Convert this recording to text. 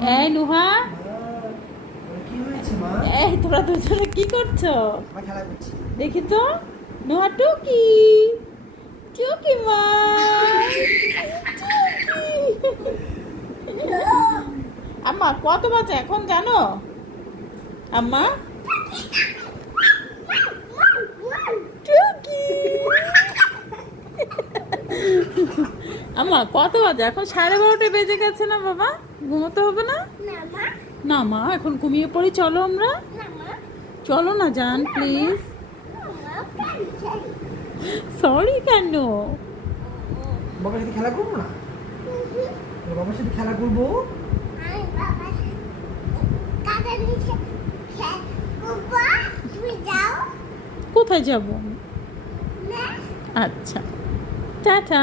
এই নুহা? এই তোরা দুজনে কি করছ? দেখি তো। নুহা টুকি। টুকি মা। আম্মা কত বাজে এখন জানো? আম্মা। টুকি। আম্মা কত বাজে? এখন সাড়ে বারোটা বেজে গেছে না বাবা? ঘুমোতে হবে না? না মা। এখন ঘুমিয়ে পড়ি চলো আমরা। চলো না যান প্লিজ সরি কেন? বাবার সাথে খেলা করব না? বাবার সাথে খেলা করব? কোথায় যাব? আচ্ছা। টাটা।